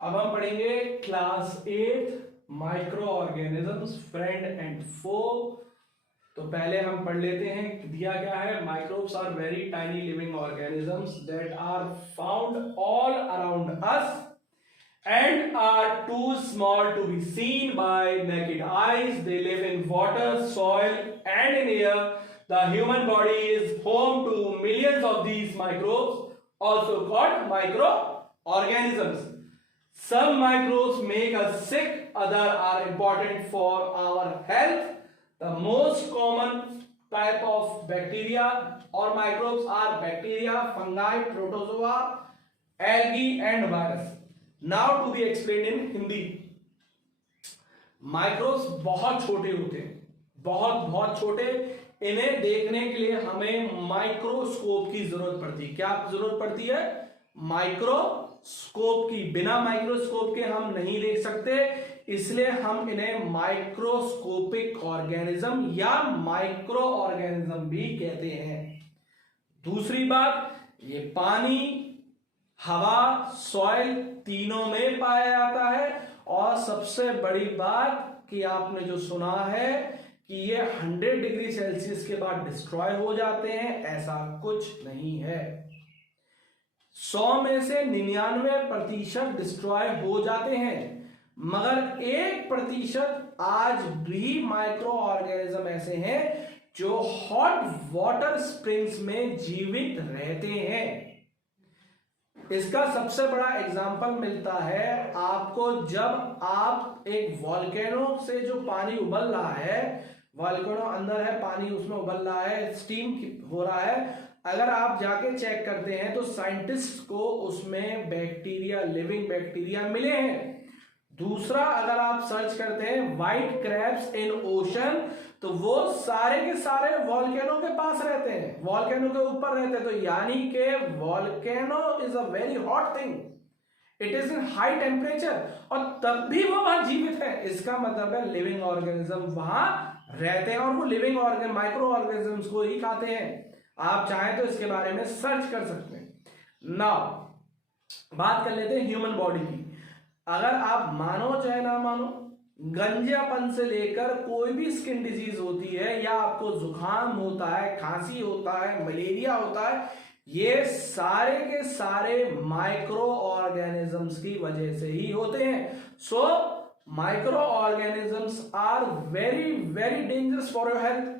अब हम पढ़ेंगे class 8 microorganisms friend and foe. तो पहले हम पढ़ लेते हैं दिया क्या है। Microbes are very tiny living organisms that are found all around us and are too small to be seen by naked eyes. They live in water, soil and in air. The human body is home to millions of these microbes, also called microorganisms. Some microbes make us sick, others are important for our health. The most common type of bacteria or microbes are bacteria, fungi, protozoa, algae and virus. Now to be explained in Hindi. Microbes बहुत छोटे होते हैं, बहुत छोटे। इन्हें देखने के लिए हमें माइक्रोस्कोप की जरूरत पड़ती है। क्या जरूरत पड़ती है? माइक्रोस्कोप की। बिना माइक्रोस्कोप के हम नहीं देख सकते, इसलिए हम इन्हें माइक्रोस्कोपिक ऑर्गेनिज्म या माइक्रो ऑर्गेनिज्म भी कहते हैं। दूसरी बात, ये पानी, हवा, सॉइल तीनों में पाया जाता है। और सबसे बड़ी बात कि आपने जो सुना है कि ये 100 डिग्री सेल्सियस के बाद डिस्ट्रॉय हो जाते हैं, ऐसा कुछ नहीं है। 100 में से 99% डिस्ट्रॉय हो जाते हैं, मगर 1% आज भी माइक्रो ऑर्गेनिज्म ऐसे हैं जो हॉट वाटर स्प्रिंग्स में जीवित रहते हैं। इसका सबसे बड़ा एग्जाम्पल मिलता है आपको जब आप एक वॉल्केनो से जो पानी उबल रहा है, वॉल्केनो अंदर है, पानी उसमें उबल रहा है, स्टीम हो रहा है। अगर आप जाके चेक करते हैं तो साइंटिस्ट को उसमें बैक्टीरिया, लिविंग बैक्टीरिया मिले हैं। दूसरा, अगर आप सर्च करते हैं व्हाइट क्रैब्स इन ओशन, तो वो सारे के सारे वॉल्केनो के पास रहते हैं, वॉल्केनो के ऊपर रहते हैं। तो यानी कि volcano is a very hot thing, it is in high temperature, और तब भी वो वहां जीवित है। इसका मतलब है लिविंग ऑर्गेनिज्म वहां रहते हैं, और वो लिविंग ऑर्गेन माइक्रो ऑर्गेनिजम्स को ही खाते हैं। आप चाहें तो इसके बारे में सर्च कर सकते हैं। नाउ बात कर लेते हैं ह्यूमन बॉडी की। अगर आप मानो चाहे ना मानो, गंजापन से लेकर कोई भी स्किन डिजीज होती है, या आपको जुकाम होता है, खांसी होता है, मलेरिया होता है, ये सारे के सारे माइक्रो ऑर्गेनिजम्स की वजह से ही होते हैं। So micro organisms are very very dangerous for your health.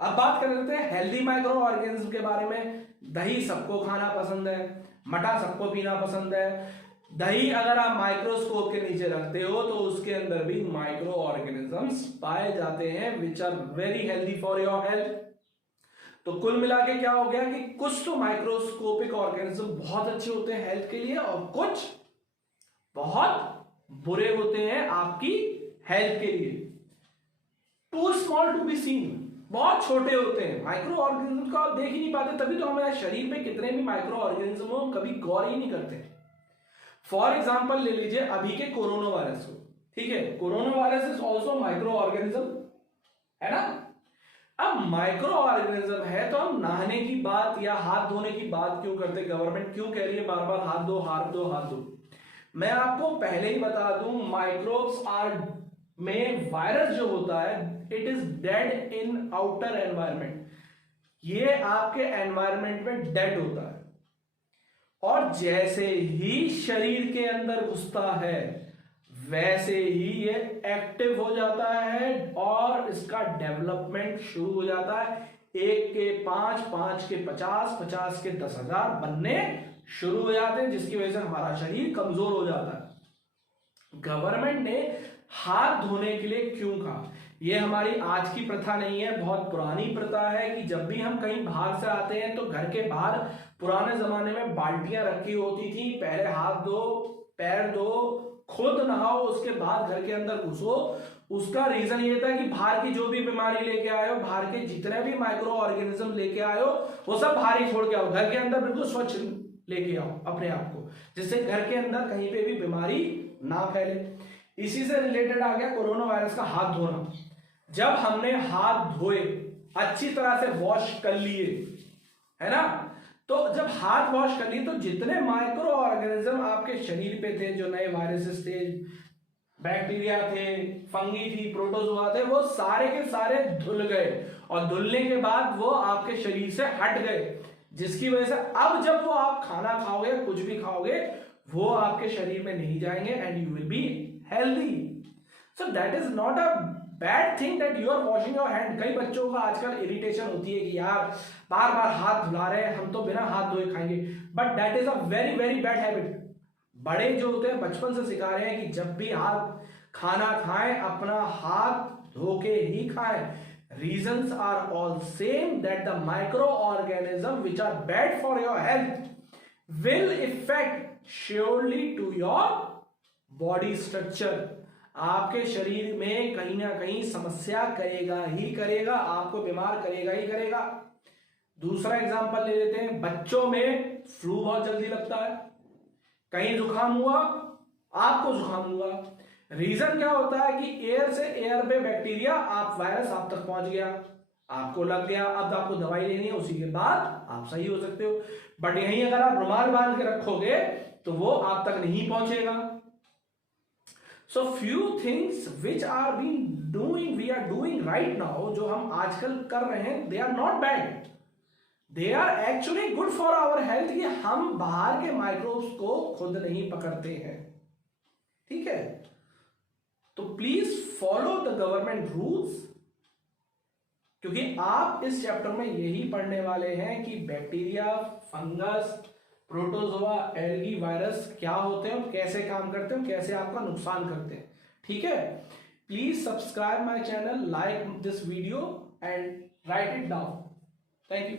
अब बात कर लेते हैं हेल्दी माइक्रो ऑर्गेनिज्म के बारे में। दही सबको खाना पसंद है, मठा सबको पीना पसंद है। दही अगर आप माइक्रोस्कोप के नीचे रखते हो तो उसके अंदर भी माइक्रो ऑर्गेनिजम्स पाए जाते हैं which are very healthy for your health. तो कुल मिला के क्या हो गया कि कुछ तो माइक्रोस्कोपिक ऑर्गेनिज्म बहुत अच्छे होते हैं हेल्थ के लिए, और कुछ बहुत बुरे होते हैं आपकी हेल्थ के लिए। Too small to be seen, बहुत छोटे होते हैं। माइक्रो ऑर्गेनिज्म को आप देख ही नहीं पाते, तभी तो हमारे शरीर में कितने भी माइक्रो ऑर्गेनिज्म हो कभी गौर ही नहीं करते। फॉर एग्जाम्पल ले लीजिए अभी के कोरोना वायरस को, ठीक है। Corona virus is also micro organism, है ना। अब माइक्रो ऑर्गेनिज्म है तो हम नहाने की बात या हाथ धोने की बात क्यों करते? गवर्नमेंट क्यों कह रही है बार बार हाथ धो हाथ धो हाथ धो? मैं आपको पहले ही बता दूं, माइक्रोब्स आर में वायरस जो होता है it is dead in outer environment. ये आपके एनवायरमेंट में डेड होता है, और जैसे ही शरीर के अंदर घुसता है वैसे ही ये एक्टिव हो जाता है और इसका डेवलपमेंट शुरू हो जाता है। 1 के 5, 5 के 50, 50 के 10,000 बनने शुरू हो जाते हैं, जिसकी वजह से हमारा शरीर कमजोर हो जाता है। गवर्नमेंट ने हाथ धोने के लिए क्यों कहा? ये हमारी आज की प्रथा नहीं है, बहुत पुरानी प्रथा है कि जब भी हम कहीं बाहर से आते हैं तो घर के बाहर पुराने जमाने में बाल्टियां रखी होती थी। पहले हाथ धो, पैर धो, खुद नहाओ, उसके बाद घर के अंदर घुसो। उसका रीजन ये था कि बाहर की जो भी बीमारी लेके आए हो, बाहर के जितने भी माइक्रो ऑर्गेनिज्म लेके आए हो, वो सब बाहर ही छोड़ के आओ। घर के अंदर बिल्कुल स्वच्छ लेके आओ अपने आप को, जिससे घर के अंदर कहीं पे भी बीमारी ना फैले। इसी से रिलेटेड आ गया कोरोना वायरस का हाथ धोना। जब हमने हाथ धोए, अच्छी तरह से वॉश कर लिए, है ना, तो जब हाथ वॉश कर लिए तो जितने माइक्रो ऑर्गेनिज्म आपके शरीर पे थे, जो नए वायरसेस थे, बैक्टीरिया थे, फंगी थी, प्रोटोजोआ थे, वो सारे के सारे धुल गए और धुलने के बाद वो आपके शरीर से हट गए, जिसकी वजह से अब जब वो आप खाना खाओगे, कुछ भी खाओगे, वो आपके शरीर में नहीं जाएंगे and you will be healthy. So that is not a bad thing that you are washing your hand. कई बच्चों को आजकल इरिटेशन होती है कि यार बार बार हाथ धुला रहे हैं, हम तो बिना हाथ धोए खाएंगे, but that is a very very bad habit. बड़े जो होते हैं बचपन से सिखा रहे हैं कि जब भी हाथ खाना खाएं अपना हाथ धो के ही खाएं. Reasons are all same, that the microorganisms which are bad for your health will affect surely to your body structure. आपके शरीर में कहीं ना कहीं समस्या करेगा ही करेगा, आपको बीमार करेगा ही करेगा. दूसरा एग्जांपल ले लेते हैं. बच्चों में फ्लू बहुत जल्दी लगता है, कहीं जुकाम हुआ, आपको जुकाम हुआ. रीजन क्या होता है कि एयर से एयर पे बैक्टीरिया, आप वायरस आप तक पहुंच गया, आपको लग गया, अब आपको दवाई लेनी है, उसी के बाद आप सही हो सकते हो. बट यहीं अगर आप रुमाल बांध के रखोगे तो वो आप तक नहीं पहुंचेगा. So few things which are we are doing right now, जो हम आजकल कर रहे हैं, they are not bad, they are actually good for our health. कि हम बाहर के माइक्रोब्स को खुद नहीं पकड़ते हैं, ठीक है. तो please follow the government rules, क्योंकि आप इस चैप्टर में यही पढ़ने वाले हैं कि bacteria, fungus, protozoa, algae, virus क्या होते हैं और कैसे काम करते हैं, कैसे आपका नुकसान करते हैं. ठीक है. Please subscribe my channel, like this video and right it down. Thank you.